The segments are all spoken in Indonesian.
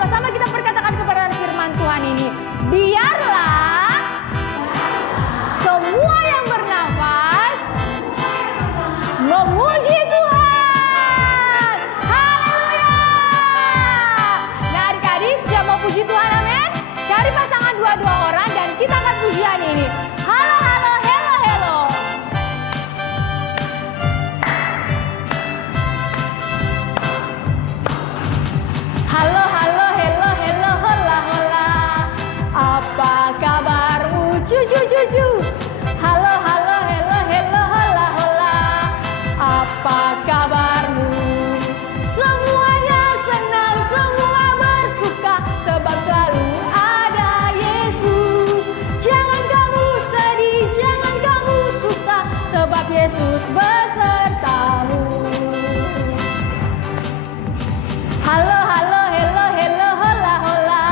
sama-sama kita perkatakan kepada firman Tuhan ini. Biarlah semua yang bernafas memuji Tuhan. Haleluya. Nah adik-adik siap mau puji Tuhan, amin? Cari pasangan dua-dua orang dan kita akan pujian ini. Halo, halo, hello, hello. Halo, halo, hello, hello, hola, hola. Apa kabarmu? Cucu, cucu. Halo, halo, hello, hello, hola, hola. Apa kabarmu? Semuanya senang, semua bersuka, sebab selalu ada Yesus. Jangan kamu sedih, jangan kamu susah, sebab Yesus besertamu. Halo, halo, hello, hello, hola, hola.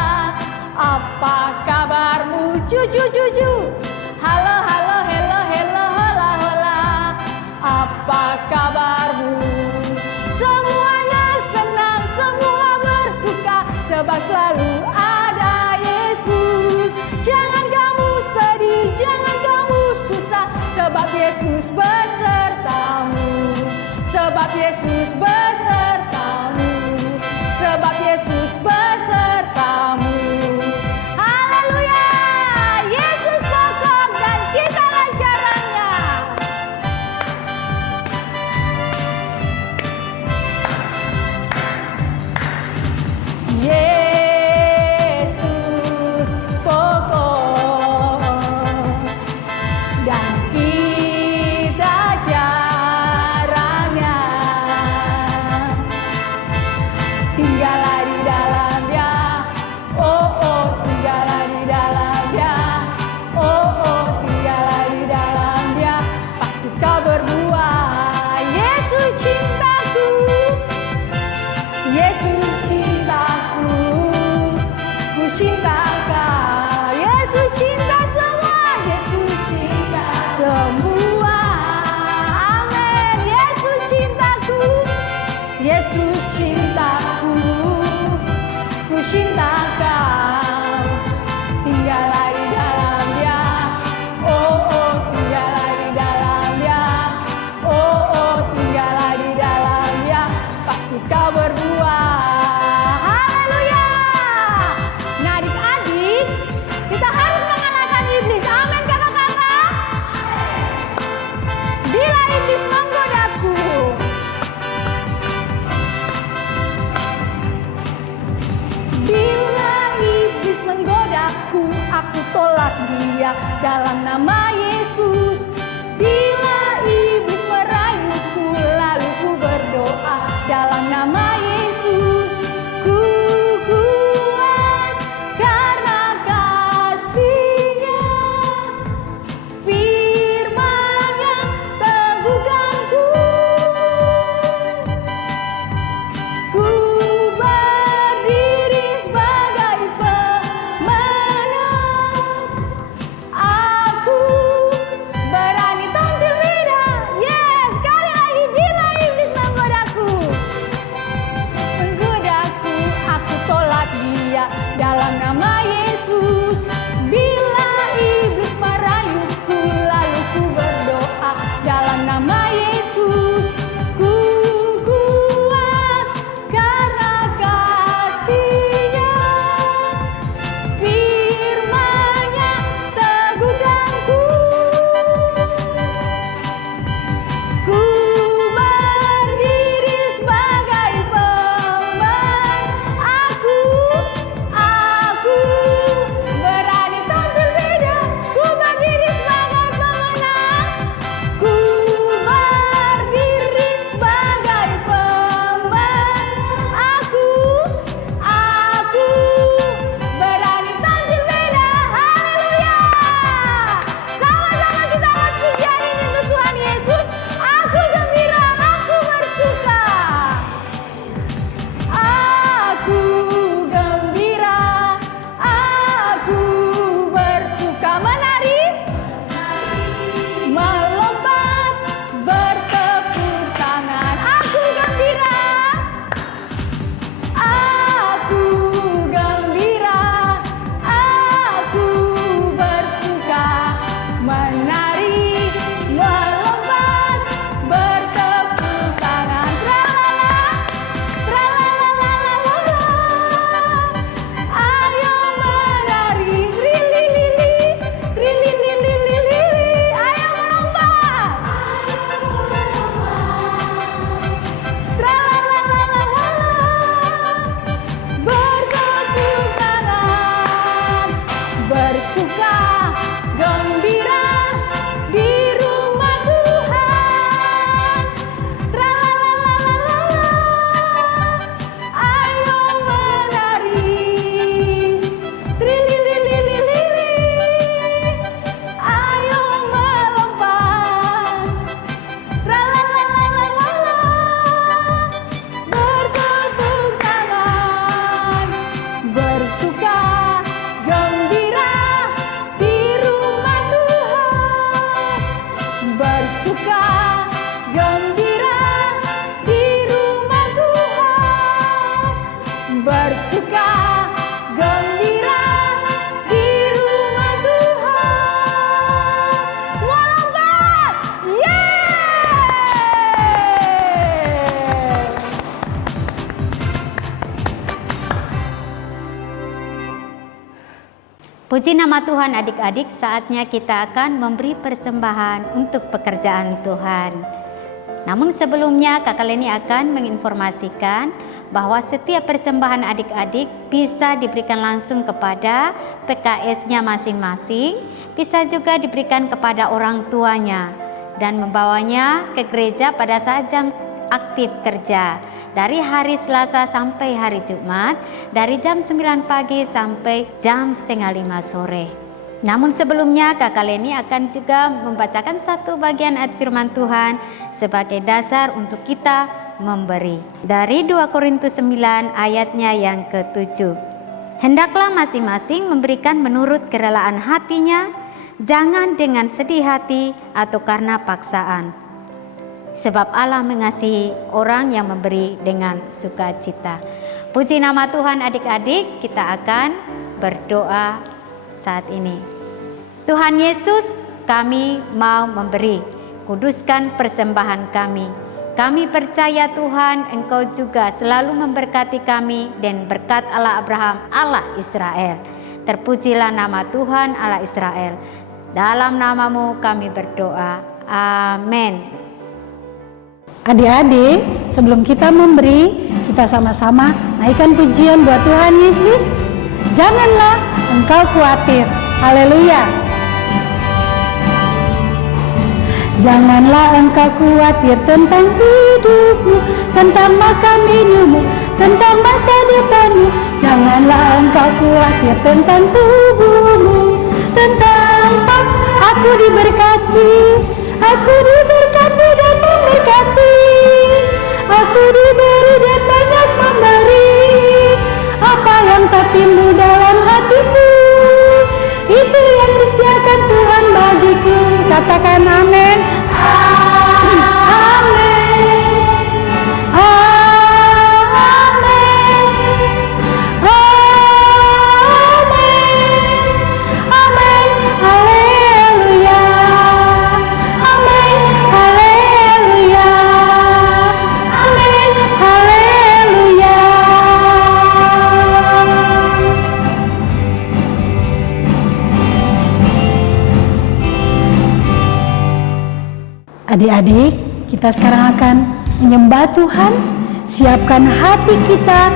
Apa kabarmu? Cucu, cucu. Halo, halo, hello, hello, hola, hola. Apa kabarmu? Semuanya senang, semua bersuka, sebab selalu ada Yesus. Jangan kamu sedih, jangan kamu susah, sebab Yesus besertamu. Sebab Yesus besertamu. Sebab Yesus besertamu. Haleluya. Yesus kokoh dan kita lancarannya. Yesus kokoh dan kita jarangnya. Tinggallah di dalam Dia, oh oh, tinggallah di dalam Dia, oh oh, tinggallah di dalam Dia, pasti kau berbuah. Yesus cintaku, Yesus cintaku, ku cinta Kau. Yesus cinta semua, Yesus cinta semua. Amin. Yesus cintaku, Yesus cintaku, ku cinta Kau. Tinggallah di dalam Dia, oh oh, tinggallah di dalam Dia, oh oh, tinggallah di dalam Dia, pasti kau berbuah. Haleluya. Nah adik-adik, kita harus mengalahkan iblis. Amin kakak-kakak. Bila iblis menggodaku, bila iblis menggodaku, aku tolak dia dalam nama Yesus. Bila iblis merayuku, lalu ku berdoa dalam nama Yesus. Ku kuat karena kasih-Nya, firman-Nya teguhkanku. Ku berdiri sebagai pemenang. Aku Puji nama Tuhan adik-adik, saatnya kita akan memberi persembahan untuk pekerjaan Tuhan. Namun sebelumnya Kakak Leni akan menginformasikan bahwa setiap persembahan adik-adik bisa diberikan langsung kepada PKS-nya masing-masing, bisa juga diberikan kepada orang tuanya dan membawanya ke gereja pada saat jam aktif kerja. Dari hari Selasa sampai hari Jumat, dari jam 9 pagi sampai jam setengah 5 sore. Namun sebelumnya Kakak Leni akan juga membacakan satu bagian ayat firman Tuhan sebagai dasar untuk kita memberi. Dari 2 Korintus 9 ayatnya yang ke-7. Hendaklah masing-masing memberikan menurut kerelaan hatinya, jangan dengan sedih hati atau karena paksaan. Sebab Allah mengasihi orang yang memberi dengan sukacita. Puji nama Tuhan adik-adik, kita akan berdoa saat ini. Tuhan Yesus, kami mau memberi, kuduskan persembahan kami. Kami percaya Tuhan, Engkau juga selalu memberkati kami dan berkat Allah Abraham, Allah Israel. Terpujilah nama Tuhan Allah Israel. Dalam namamu kami berdoa. Amin. Adik-adik, sebelum kita memberi, kita sama-sama naikkan pujian buat Tuhan Yesus. Janganlah engkau khawatir. Haleluya. Janganlah engkau khawatir tentang hidupmu, tentang makan minummu, tentang masa depanmu. Janganlah engkau khawatir tentang tubuhmu, tentang aku diberkati, aku diberkati dan memberkati, aku diberi dan banyak memberi. Apa yang tak timbul dalam hatiku, itu yang disediakan Tuhan bagiku. Katakan amin. Amin. Adik-adik, kita sekarang akan menyembah Tuhan. Siapkan hati kita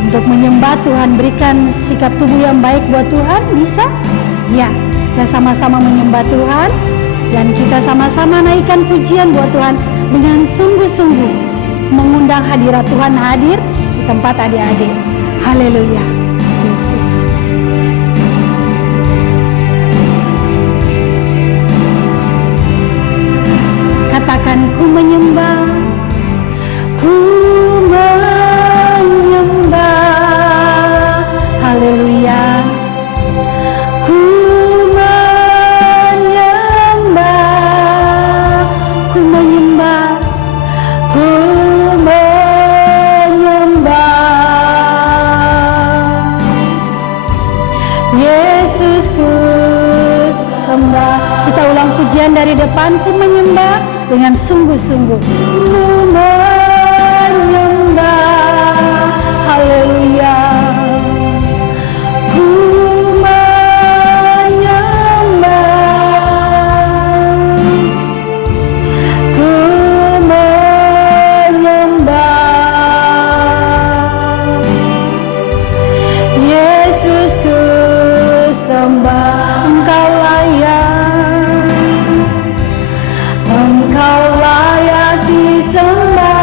untuk menyembah Tuhan. Berikan sikap tubuh yang baik buat Tuhan. Bisa? Ya, kita sama-sama menyembah Tuhan. Dan kita sama-sama naikkan pujian buat Tuhan dengan sungguh-sungguh. Mengundang hadirat Tuhan hadir di tempat adik-adik. Haleluya. Yesus. Katakan ku menyembah, ku menyembah, haleluya. Ku menyembah, ku menyembah, ku menyembah. Yesus ku sembah. Kita ulang pujian dari depan, ku menyembah dengan sungguh-sungguh. Ku menyembah, haleluya. Ku menyembah, ku menyembah. Yesus ku sembah. Engkau layak, Engkau layak disembah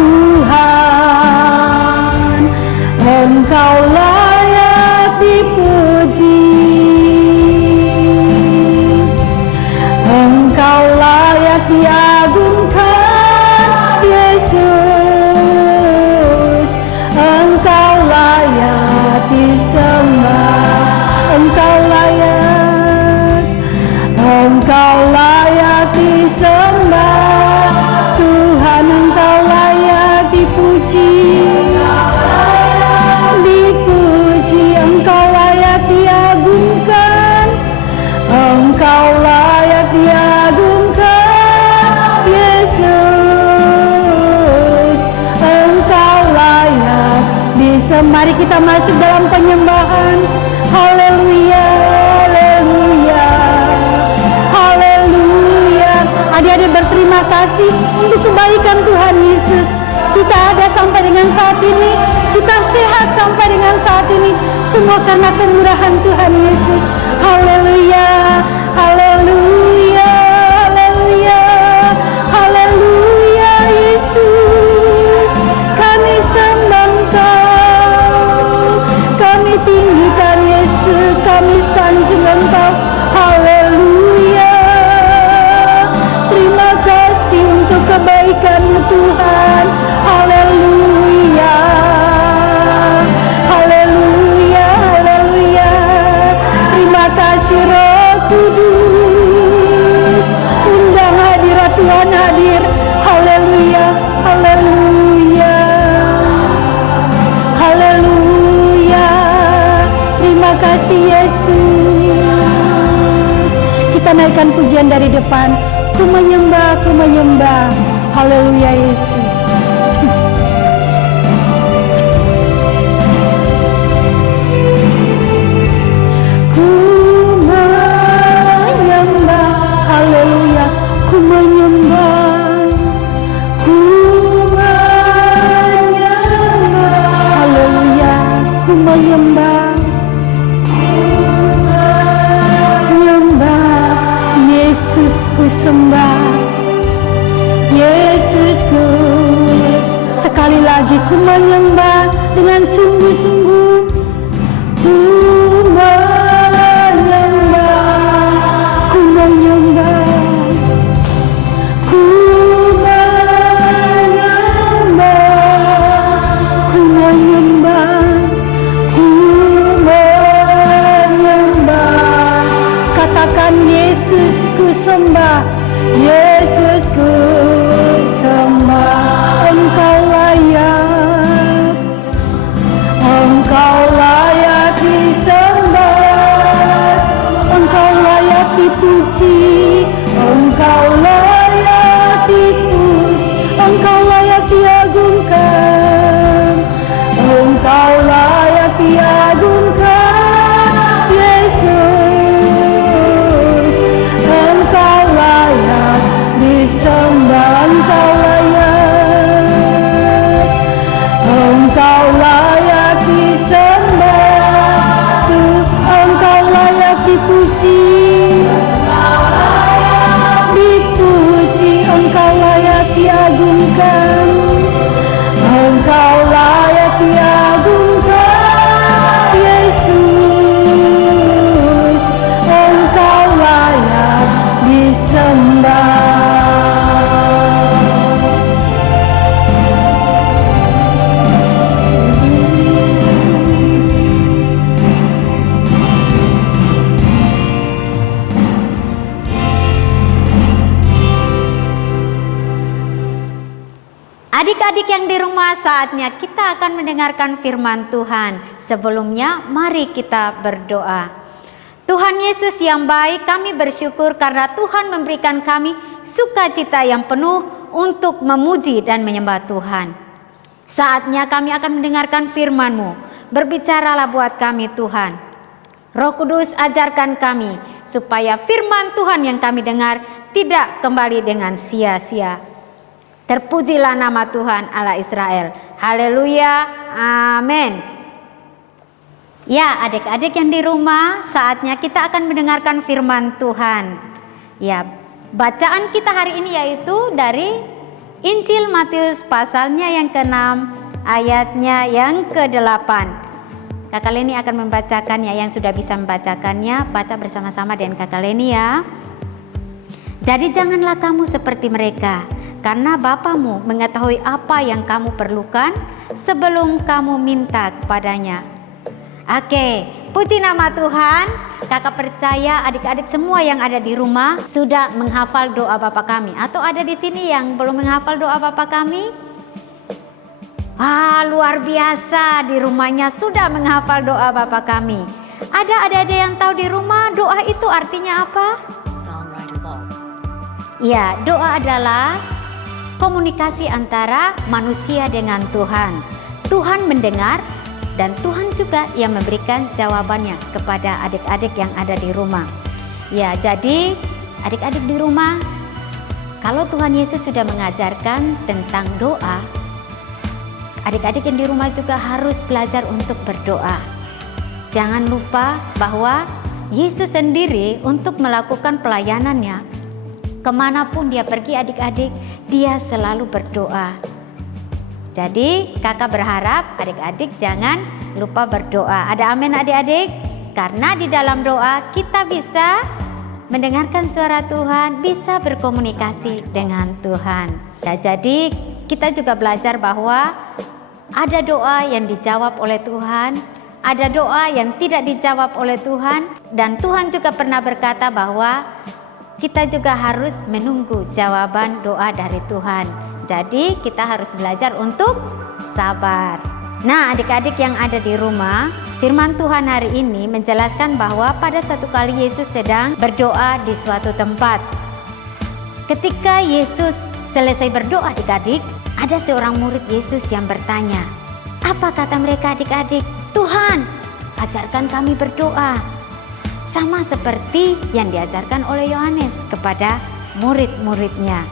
Tuhan, Engkau layak dipuji, Engkau layak diagungkan Yesus, Engkau layak disembah, Engkau layak, Engkau layak disembah Tuhan, Engkau layak dipuji, dipuji, Engkau layak diagungkan, Engkau layak diagungkan Yesus, Engkau layak disembah. Mari kita masuk dalam penyembahan. Haleluya. terima kasih untuk kebaikan Tuhan Yesus. Kita ada sampai dengan saat ini, kita sehat sampai dengan saat ini, semua karena kemurahan Tuhan Yesus. Haleluya, haleluya, haleluya, haleluya Yesus. Kami sembah Engkau, kami tinggikan Yesus, kami sanjung Engkau. Haleluya. Terima kasih untuk kebaikan-Mu Tuhan. Haleluya. Haleluya, haleluya. Terima kasih Roh Kudus. Undang hadirat Tuhan hadir. Haleluya, haleluya. Haleluya. Terima kasih Yesus. Kita naikkan pujian dari depan. Ku menyembah, ku menyembah. Haleluya Yesus. Ku menyembah, haleluya. Ku menyembah, ku menyembah, haleluya. Ku menyembah, Yesus ku sembah, Yesusku. Sekali lagi ku menyembah dengan sungguh-sungguh. Ku menyembah, ku menyembah, ku menyembah, ku menyembah, ku menyembah. Katakan Yesus ku sembah, Yesus ku sembah. Engkau layak, Engkau layak disembah, Engkau layak dipuji, Engkau layak dipuji, Engkau layak diagungkan, Engkau layak diagungkan, Yesus. Engkau layak disembah, Engkau layak, Engkau layak disembah, Engkau layak dipuji, dipuji, Engkau layak diagungkan, Engkau layak diagungkan, Yesus. Engkau layak disembah. Adik-adik yang di rumah, saatnya kita akan mendengarkan firman Tuhan. Sebelumnya, mari kita berdoa. Tuhan Yesus yang baik, kami bersyukur karena Tuhan memberikan kami sukacita yang penuh untuk memuji dan menyembah Tuhan. Saatnya kami akan mendengarkan firman-Mu. Berbicaralah buat kami Tuhan. Roh Kudus, ajarkan kami supaya firman Tuhan yang kami dengar tidak kembali dengan sia-sia. Terpujilah nama Tuhan Allah Israel. Haleluya, amin. Ya, adik-adik yang di rumah, saatnya kita akan mendengarkan firman Tuhan. Ya, bacaan kita hari ini yaitu dari Injil Matius pasalnya yang ke-6, ayatnya yang ke-8. Kakak Leni akan membacakannya. Yang sudah bisa membacakannya, baca bersama-sama dengan Kakak Leni ya. Jadi janganlah kamu seperti mereka, karena Bapamu mengetahui apa yang kamu perlukan sebelum kamu minta kepadanya. Oke, puji nama Tuhan. Kakak percaya adik-adik semua yang ada di rumah sudah menghafal doa Bapa kami. Atau ada di sini yang belum menghafal doa Bapa kami? Luar biasa, di rumahnya sudah menghafal doa Bapa kami. Ada adik-adik yang tahu di rumah doa itu artinya apa? Ya, doa adalah komunikasi antara manusia dengan Tuhan. Tuhan mendengar dan Tuhan juga yang memberikan jawabannya kepada adik-adik yang ada di rumah. Ya, jadi adik-adik di rumah, Kalau Tuhan Yesus sudah mengajarkan tentang doa, adik-adik yang di rumah juga harus belajar untuk berdoa. Jangan lupa bahwa Yesus sendiri untuk melakukan pelayanannya, kemanapun dia pergi adik-adik, dia selalu berdoa. Jadi kakak berharap adik-adik jangan lupa berdoa. Ada amin adik-adik? Karena di dalam doa kita bisa mendengarkan suara Tuhan, bisa berkomunikasi dengan Tuhan. Nah, jadi kita juga belajar bahwa ada doa yang dijawab oleh Tuhan, ada doa yang tidak dijawab oleh Tuhan, dan Tuhan juga pernah berkata bahwa kita juga harus menunggu jawaban doa dari Tuhan. Jadi kita harus belajar untuk sabar. Nah, adik-adik yang ada di rumah, firman Tuhan hari ini menjelaskan bahwa pada suatu kali Yesus sedang berdoa di suatu tempat. Ketika Yesus selesai berdoa adik-adik, ada seorang murid Yesus yang bertanya. Apa kata mereka adik-adik? Tuhan, ajarkan kami berdoa. Sama seperti yang diajarkan oleh Yohanes kepada murid-muridnya.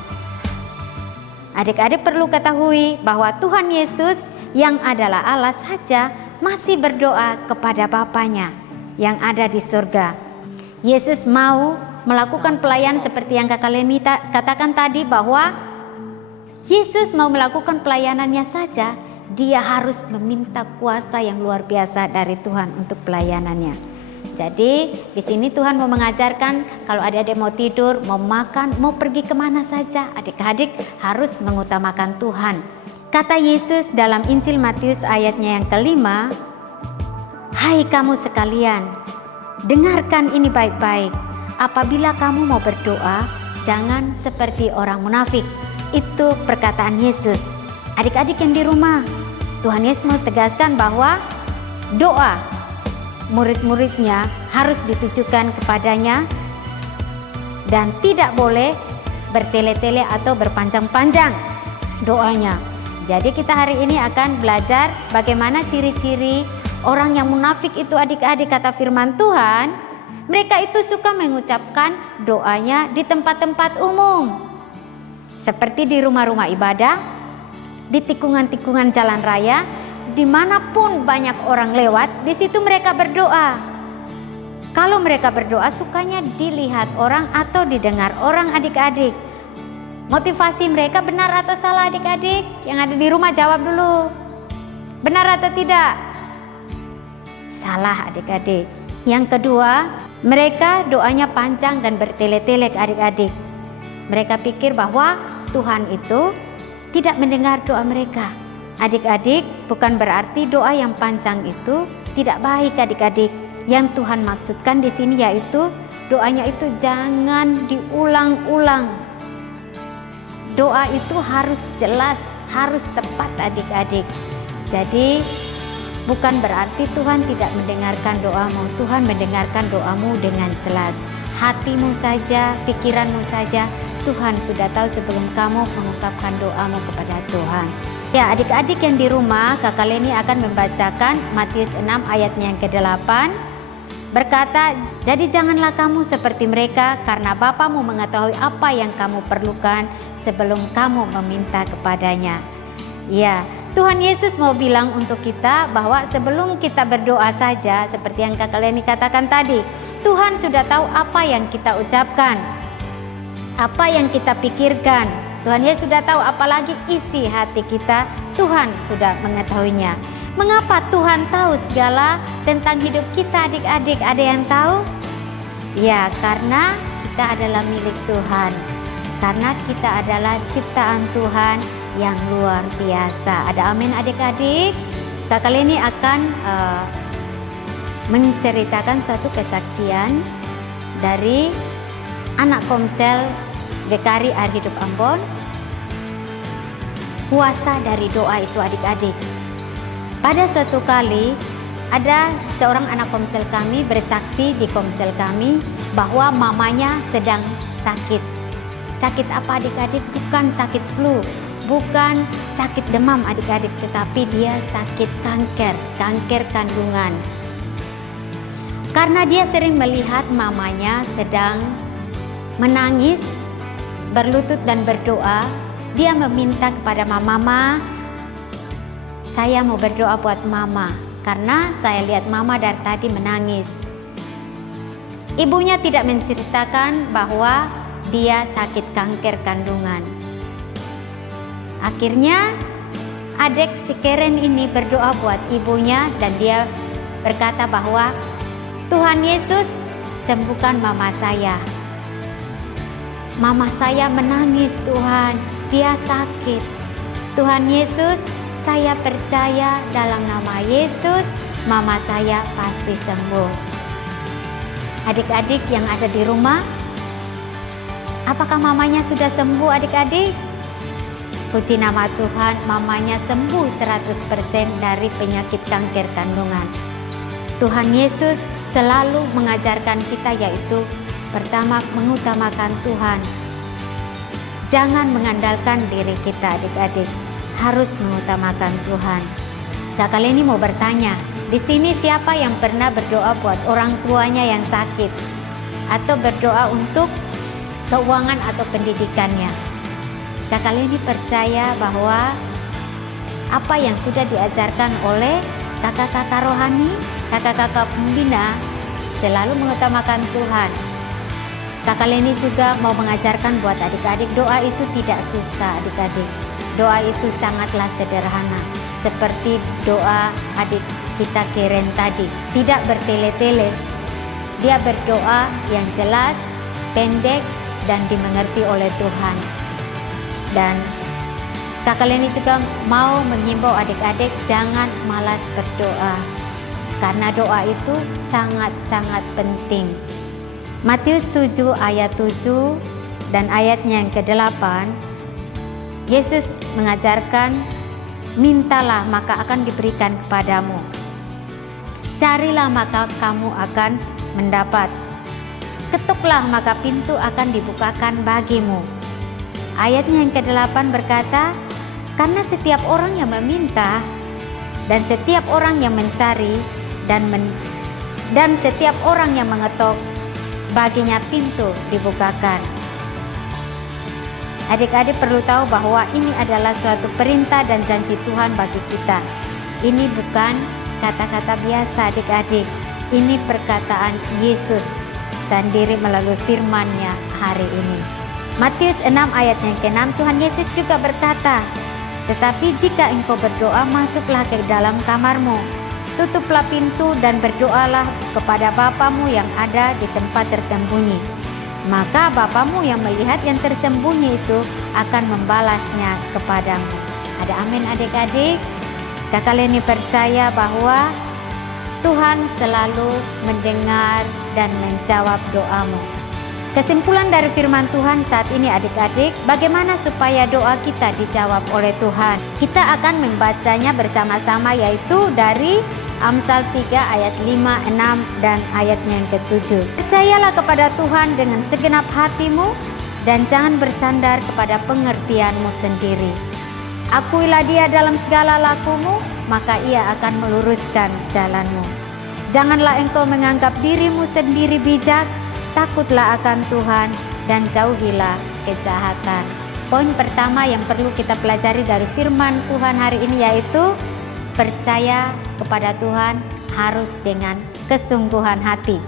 Adik-adik perlu ketahui bahwa Tuhan Yesus yang adalah Allah saja masih berdoa kepada Bapanya yang ada di surga. Yesus mau melakukan pelayanan seperti yang Kakak Leni katakan tadi, bahwa Yesus mau melakukan pelayanannya saja, dia harus meminta kuasa yang luar biasa dari Tuhan untuk pelayanannya. Jadi di sini Tuhan mau mengajarkan kalau adik-adik mau tidur, mau makan, mau pergi kemana saja, adik-adik harus mengutamakan Tuhan. Kata Yesus dalam Injil Matius ayatnya yang kelima, "Hai kamu sekalian, dengarkan ini baik-baik. Apabila kamu mau berdoa, jangan seperti orang munafik." Itu perkataan Yesus. Adik-adik yang di rumah, Tuhan Yesus mau tegaskan bahwa doa murid-muridnya harus ditujukan kepadanya dan tidak boleh bertele-tele atau berpanjang-panjang doanya. Jadi kita hari ini akan belajar bagaimana ciri-ciri orang yang munafik itu adik-adik. Kata firman Tuhan, mereka itu suka mengucapkan doanya di tempat-tempat umum. Seperti di rumah-rumah ibadah, di tikungan-tikungan jalan raya, dimanapun banyak orang lewat, di situ mereka berdoa. Kalau mereka berdoa sukanya dilihat orang atau didengar orang adik-adik. Motivasi mereka benar atau salah adik-adik? Yang ada di rumah jawab dulu. Benar atau tidak? Salah adik-adik. Yang kedua, mereka doanya panjang dan bertele-tele adik-adik. Mereka pikir bahwa Tuhan itu tidak mendengar doa mereka. Adik-adik, bukan berarti doa yang panjang itu tidak baik adik-adik. Yang Tuhan maksudkan di sini yaitu doanya itu jangan diulang-ulang. Doa itu harus jelas, harus tepat adik-adik. Jadi bukan berarti Tuhan tidak mendengarkan doamu. Tuhan mendengarkan doamu dengan jelas. Hatimu saja, pikiranmu saja, Tuhan sudah tahu sebelum kamu mengungkapkan doamu kepada Tuhan. Ya, adik-adik yang di rumah, Kakak Leni akan membacakan Matius 6 ayatnya yang ke-8. Berkata, "Jadi janganlah kamu seperti mereka, karena Bapamu mengetahui apa yang kamu perlukan sebelum kamu meminta kepadanya." Ya, Tuhan Yesus mau bilang untuk kita bahwa sebelum kita berdoa saja, seperti yang Kakak Leni katakan tadi, Tuhan sudah tahu apa yang kita ucapkan, apa yang kita pikirkan. Tuhan Yesus sudah tahu, apalagi isi hati kita, Tuhan sudah mengetahuinya. Mengapa Tuhan tahu segala tentang hidup kita adik-adik? Ada yang tahu? Ya, karena kita adalah milik Tuhan. Karena kita adalah ciptaan Tuhan yang luar biasa. Ada amin adik-adik? Kakak Leni akan menceritakan suatu kesaksian dari anak Komsel GKRI Air Hidup Ambon. Kuasa dari doa itu adik-adik. Pada suatu kali ada seorang anak Komsel kami bersaksi di Komsel kami bahwa mamanya sedang sakit. Sakit apa adik-adik? Bukan sakit flu, bukan sakit demam adik-adik, tetapi dia sakit kanker kandungan. Karena dia sering melihat mamanya sedang menangis, berlutut dan berdoa. Dia meminta kepada mama, saya mau berdoa buat mama karena saya lihat mama dari tadi menangis. Ibunya tidak menceritakan bahwa dia sakit kanker kandungan. Akhirnya adik si Karen ini berdoa buat ibunya dan dia berkata bahwa Tuhan Yesus sembuhkan mama saya. Mama saya menangis Tuhan, dia sakit. Tuhan Yesus, saya percaya dalam nama Yesus, mama saya pasti sembuh. Adik-adik yang ada di rumah, apakah mamanya sudah sembuh adik-adik? Puji nama Tuhan, mamanya sembuh 100% dari penyakit kanker kandungan. Tuhan Yesus selalu mengajarkan kita yaitu pertama mengutamakan Tuhan. Jangan mengandalkan diri kita adik-adik, harus mengutamakan Tuhan. Nah, kali ini mau bertanya, di sini siapa yang pernah berdoa buat orang tuanya yang sakit? Atau berdoa untuk keuangan atau pendidikannya? Nah, kali ini percaya bahwa apa yang sudah diajarkan oleh kakak-kakak rohani, kakak-kakak pembina selalu mengutamakan Tuhan. Kakak Leni juga mau mengajarkan buat adik-adik doa itu tidak susah adik-adik. Doa itu sangatlah sederhana. Seperti doa adik kita Karen tadi. Tidak bertele-tele. Dia berdoa yang jelas, pendek, dan dimengerti oleh Tuhan. Dan Kakak Leni juga mau menghimbau adik-adik jangan malas berdoa. Karena doa itu sangat-sangat penting. Matius 7 ayat 7 dan ayatnya yang ke-8, Yesus mengajarkan, mintalah maka akan diberikan kepadamu. Carilah maka kamu akan mendapat. Ketuklah maka pintu akan dibukakan bagimu. Ayatnya yang ke-8 berkata, karena setiap orang yang meminta dan setiap orang yang mencari dan setiap orang yang mengetuk, baginya pintu dibukakan. Adik-adik perlu tahu bahwa ini adalah suatu perintah dan janji Tuhan bagi kita. Ini bukan kata-kata biasa adik-adik. Ini perkataan Yesus sendiri melalui firman-Nya hari ini. Matius 6 ayat yang ke-6 Tuhan Yesus juga berkata, tetapi jika engkau berdoa, masuklah ke dalam kamarmu, tutuplah pintu dan berdoalah kepada Bapamu yang ada di tempat tersembunyi. Maka Bapamu yang melihat yang tersembunyi itu akan membalasnya kepadamu. Ada amin adik-adik? Kakak Leni percaya bahwa Tuhan selalu mendengar dan menjawab doamu. Kesimpulan dari firman Tuhan saat ini adik-adik, bagaimana supaya doa kita dijawab oleh Tuhan? Kita akan membacanya bersama-sama yaitu dari Amsal 3 ayat 5, 6 dan ayatnya yang ke-7. Percayalah kepada Tuhan dengan segenap hatimu dan jangan bersandar kepada pengertianmu sendiri. Akuilah Dia dalam segala lakumu, maka Ia akan meluruskan jalanmu. Janganlah engkau menganggap dirimu sendiri bijak, takutlah akan Tuhan dan jauhilah kejahatan. Poin pertama yang perlu kita pelajari dari firman Tuhan hari ini yaitu percaya kepada Tuhan harus dengan kesungguhan hati.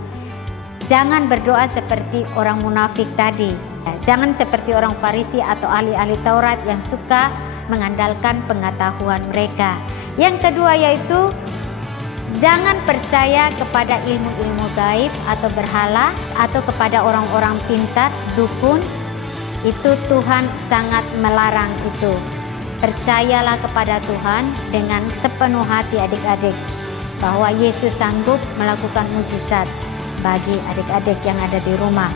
Jangan berdoa seperti orang munafik tadi. Jangan seperti orang Farisi atau ahli-ahli Taurat yang suka mengandalkan pengetahuan mereka. Yang kedua yaitu jangan percaya kepada ilmu-ilmu gaib atau berhala atau kepada orang-orang pintar, dukun. Itu Tuhan sangat melarang itu. Percayalah kepada Tuhan dengan sepenuh hati adik-adik bahwa Yesus sanggup melakukan mujizat bagi adik-adik yang ada di rumah.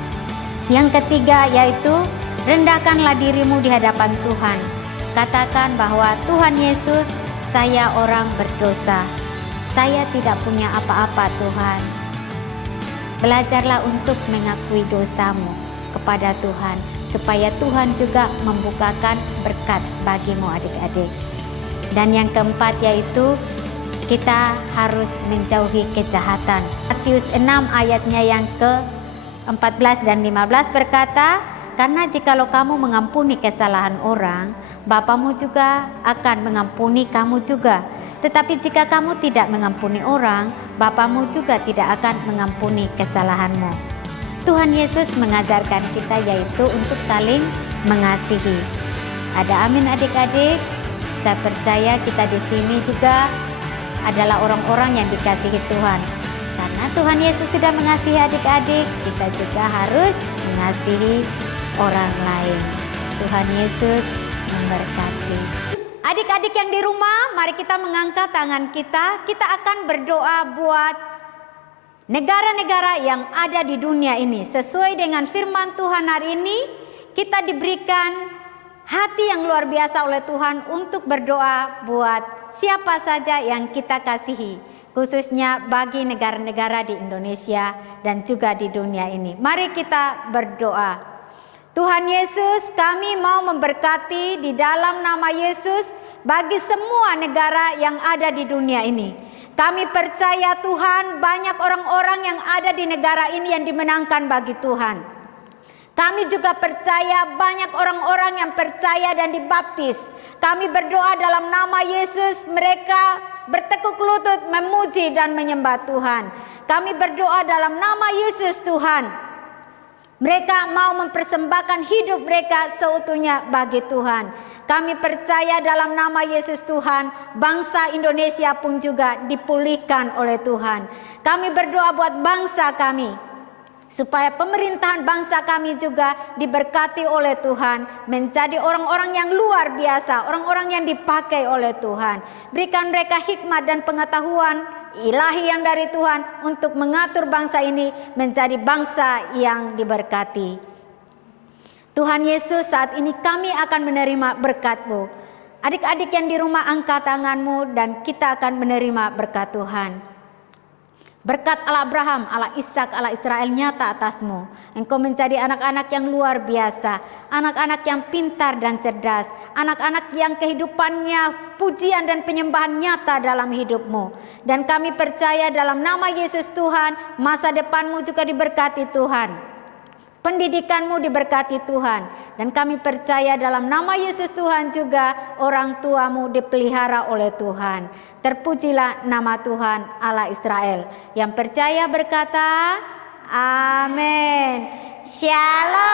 Yang ketiga yaitu rendahkanlah dirimu di hadapan Tuhan. Katakan bahwa Tuhan Yesus, saya orang berdosa. Saya tidak punya apa-apa Tuhan. Belajarlah untuk mengakui dosamu kepada Tuhan, supaya Tuhan juga membukakan berkat bagimu adik-adik. Dan yang keempat yaitu kita harus menjauhi kejahatan. Matius 6 ayatnya yang ke-14 dan 15 berkata, karena jikalau kamu mengampuni kesalahan orang, Bapamu juga akan mengampuni kamu juga. Tetapi jika kamu tidak mengampuni orang, Bapamu juga tidak akan mengampuni kesalahanmu. Tuhan Yesus mengajarkan kita yaitu untuk saling mengasihi. Ada amin adik-adik? Saya percaya kita di sini juga adalah orang-orang yang dikasihi Tuhan. Karena Tuhan Yesus sudah mengasihi adik-adik, kita juga harus mengasihi orang lain. Tuhan Yesus memberkati. Adik-adik yang di rumah, mari kita mengangkat tangan kita. Kita akan berdoa buat negara-negara yang ada di dunia ini. Sesuai dengan firman Tuhan hari ini, kita diberikan hati yang luar biasa oleh Tuhan untuk berdoa buat siapa saja yang kita kasihi, khususnya bagi negara-negara di Indonesia dan juga di dunia ini. Mari kita berdoa. Tuhan Yesus, kami mau memberkati di dalam nama Yesus bagi semua negara yang ada di dunia ini. Kami percaya Tuhan, banyak orang-orang yang ada di negara ini yang dimenangkan bagi Tuhan. Kami juga percaya banyak orang-orang yang percaya dan dibaptis. Kami berdoa dalam nama Yesus, mereka bertekuk lutut memuji dan menyembah Tuhan. Kami berdoa dalam nama Yesus Tuhan. Mereka mau mempersembahkan hidup mereka seutuhnya bagi Tuhan. Kami percaya dalam nama Yesus Tuhan, bangsa Indonesia pun juga dipulihkan oleh Tuhan. Kami berdoa buat bangsa kami, supaya pemerintahan bangsa kami juga diberkati oleh Tuhan, menjadi orang-orang yang luar biasa, orang-orang yang dipakai oleh Tuhan. Berikan mereka hikmat dan pengetahuan ilahi yang dari Tuhan untuk mengatur bangsa ini menjadi bangsa yang diberkati. Tuhan Yesus, saat ini kami akan menerima berkat-Mu. Adik-adik yang di rumah, angkat tanganmu dan kita akan menerima berkat Tuhan. Berkat Allah Abraham, Allah Ishak, Allah Israel nyata atasmu. Engkau menjadi anak-anak yang luar biasa, anak-anak yang pintar dan cerdas, anak-anak yang kehidupannya pujian dan penyembahan nyata dalam hidupmu. Dan kami percaya dalam nama Yesus Tuhan, masa depanmu juga diberkati Tuhan. Pendidikanmu diberkati Tuhan. Dan kami percaya dalam nama Yesus Tuhan juga orang tuamu dipelihara oleh Tuhan. Terpujilah nama Tuhan Allah Israel. Yang percaya berkata, amin. Shalom.